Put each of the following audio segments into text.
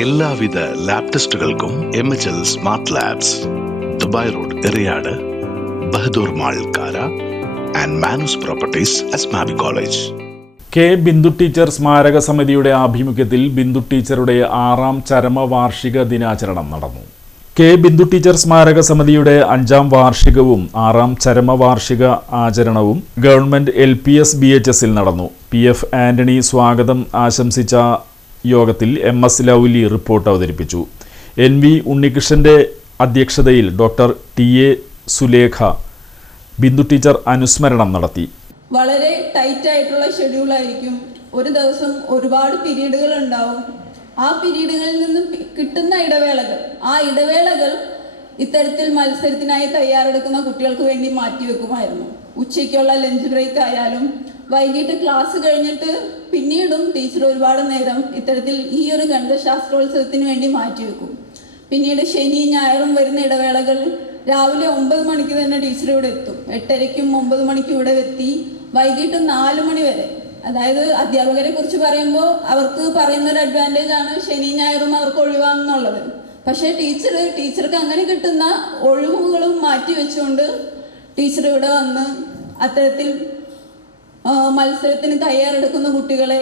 എല്ലാവിധ ലാബ് ടെസ്റ്റുകൾക്കും MHL smart labs, Dubai road, Eriyad, Bahadur mall, Kara and Manus properties, Asmabi college. K Bindu teacher സ്മാരക സമിതിയുടെ ആഭിമുഖ്യത്തിൽ ബിന്ദു ടീച്ചറുടെ 6ാം ചരമവാർഷിക ദിനാചരണം നടന്നു. കെ ബിന്ദു ടീച്ചർ സ്മാരക സമിതിയുടെ 5ാം വാർഷികവും 6ാം ചരമവാർഷിക ആചരണവും ഗവൺമെന്റ് LPS BHSൽ നടന്നു. PF ആന്റണി സ്വാഗതം ആശംസിച്ച യോഗത്തിൽ MS ലൗലി റിപ്പോർട്ട് അവതരിപ്പിച്ചു. NV ഉണ്ണികൃഷ്ണന്റെ അധ്യക്ഷതയിൽ doctor TA Sulekha Bindu teacher അനുസ്മരണം നടത്തി. വളരെ ടൈറ്റ് ആയിട്ടുള്ള ഷെഡ്യൂളായിരിക്കും. ഒരു ദിവസം ഒരുപാട് പീരീഡുകൾ ഉണ്ടാവും. ആ പീരീഡുകളിൽ നിന്ന് കിട്ടുന്ന ഇടവേളകൾ, ആ ഇടവേളകൾ ഇത്തരത്തിൽ മത്സരത്തിനായി തയ്യാറെടുക്കുന്ന കുട്ടികൾക്ക് വേണ്ടി മാറ്റിവെക്കുമായിരുന്നു. ഉച്ചയ്ക്കുള്ള ലഞ്ച് ബ്രേക്ക് ആയാലും വൈകിട്ട് ക്ലാസ് കഴിഞ്ഞിട്ട് പിന്നീടും ടീച്ചർ ഒരുപാട് നേരം ഇത്തരത്തിൽ ഈ ഒരു ഗണിതശാസ്ത്രോത്സവത്തിന് വേണ്ടി മാറ്റിവെക്കും. പിന്നീട് ശനി ഞായറും വരുന്ന ഇടവേളകളിൽ രാവിലെ 9 മണിക്ക് തന്നെ ടീച്ചർ ഇവിടെ എത്തും. 8:30ക്കും 9 മണിക്കും ഇവിടെ എത്തി വൈകിട്ട് 4 മണി വരെ. അതായത് അധ്യാപകരെ കുറിച്ച് പറയുമ്പോൾ അവർക്ക് പറയുന്നൊരു അഡ്വാൻറ്റേജ് ആണ് ശനി ഞായറും അവർക്ക് ഒഴിവാണെന്നുള്ളത്. പക്ഷേ ടീച്ചർക്ക് അങ്ങനെ കിട്ടുന്ന ഒഴിവുകളും മാറ്റി വെച്ചുകൊണ്ട് ടീച്ചർ ഇവിടെ വന്ന് അത്തരത്തിൽ മത്സരത്തിന് തയ്യാറെടുക്കുന്ന കുട്ടികളെ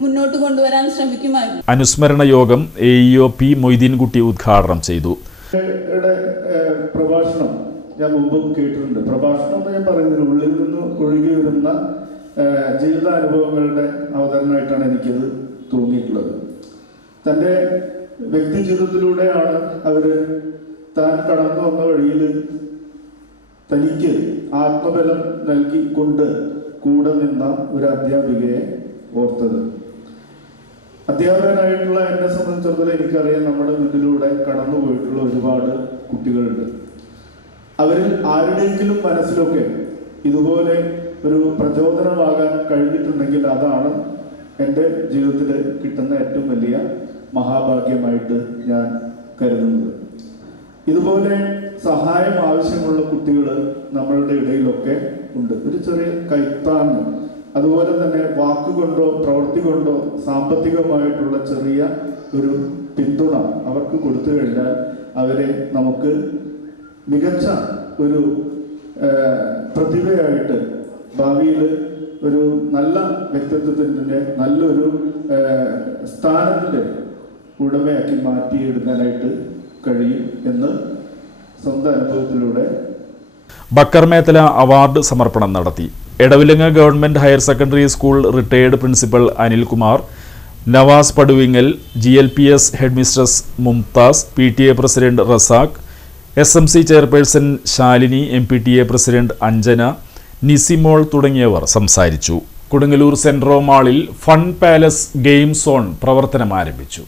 മുന്നോട്ട് കൊണ്ടുവരാൻ ശ്രമിക്കുമായിരുന്നു. അനുസ്മരണ യോഗം AEO P മൊയ്തീൻകുട്ടി ഉദ്ഘാടനം ചെയ്തു. പ്രഭാഷണം ഞാൻ മുമ്പും കേട്ടിട്ടുണ്ട്. പ്രഭാഷണം എന്ന് ഞാൻ പറയുന്നത് ഉള്ളിൽ നിന്ന് ഒഴുകി വരുന്ന ജീവിതാനുഭവങ്ങളുടെ അവതരണമായിട്ടാണ് എനിക്കത് തോന്നിയിട്ടുള്ളത്. തൻ്റെ വ്യക്തി ജീവിതത്തിലൂടെയാണ് അവര് താൻ കടന്നു വന്ന വഴിയിൽ തനിക്ക് ആത്മബലം നൽകിക്കൊണ്ട് കൂടെ നിന്ന ഒരു അധ്യാപികയെ ഓർത്തത്. അധ്യാപകനായിട്ടുള്ള എന്നെ സംബന്ധിച്ചിടത്തോളം എനിക്കറിയാം, നമ്മുടെ മുന്നിലൂടെ കടന്നുപോയിട്ടുള്ള ഒരുപാട് കുട്ടികളുണ്ട്. അവരിൽ ആരുടെയെങ്കിലും മനസ്സിലൊക്കെ ഇതുപോലെ ഒരു പ്രചോദനമാകാൻ കഴിഞ്ഞിട്ടുണ്ടെങ്കിൽ അതാണ് എൻ്റെ ജീവിതത്തിൽ കിട്ടുന്ന ഏറ്റവും വലിയ മഹാഭാഗ്യമായിട്ട് ഞാൻ കരുതുന്നത്. ഇതുപോലെ സഹായം ആവശ്യമുള്ള കുട്ടികൾ നമ്മളുടെ ഇടയിലൊക്കെ ഉണ്ട്. ഒരു ചെറിയ കൈത്താങ്ങ്, അതുപോലെ തന്നെ വാക്കുകൊണ്ടോ പ്രവൃത്തി കൊണ്ടോ സാമ്പത്തികമായിട്ടുള്ള ചെറിയ ഒരു പിന്തുണ അവർക്ക് കൊടുത്തു കഴിഞ്ഞാൽ അവരെ നമുക്ക് മികച്ച ഒരു പ്രതിഭയായിട്ട് ഭാവിയിൽ ഒരു നല്ല വ്യക്തിത്വത്തിൻ്റെ നല്ലൊരു സ്ഥാനത്തിൻ്റെ ഉടമയാക്കി മാറ്റിയെടുക്കാനായിട്ട് കഴിയും എന്ന് സ്വന്തം അനുഭവത്തിലൂടെ. ബക്കർ മേത്തല അവാർഡ് സമർപ്പണം നടത്തി. Edavilanga government higher secondary school retired principal Anilkumar, Navas Paduvingal, GLPS headmistress Mumtaz, PTA president Razak, SMC chairperson Shalini, MPTA president Anjana, Nisimol തുടങ്ങിയവർ സംസാരിച്ചു. കൊടുങ്ങല്ലൂർ സെൻട്രോ മാളിൽ ഫൺ പാലസ് ഗെയിം സോൺ പ്രവർത്തനം ആരംഭിച്ചു.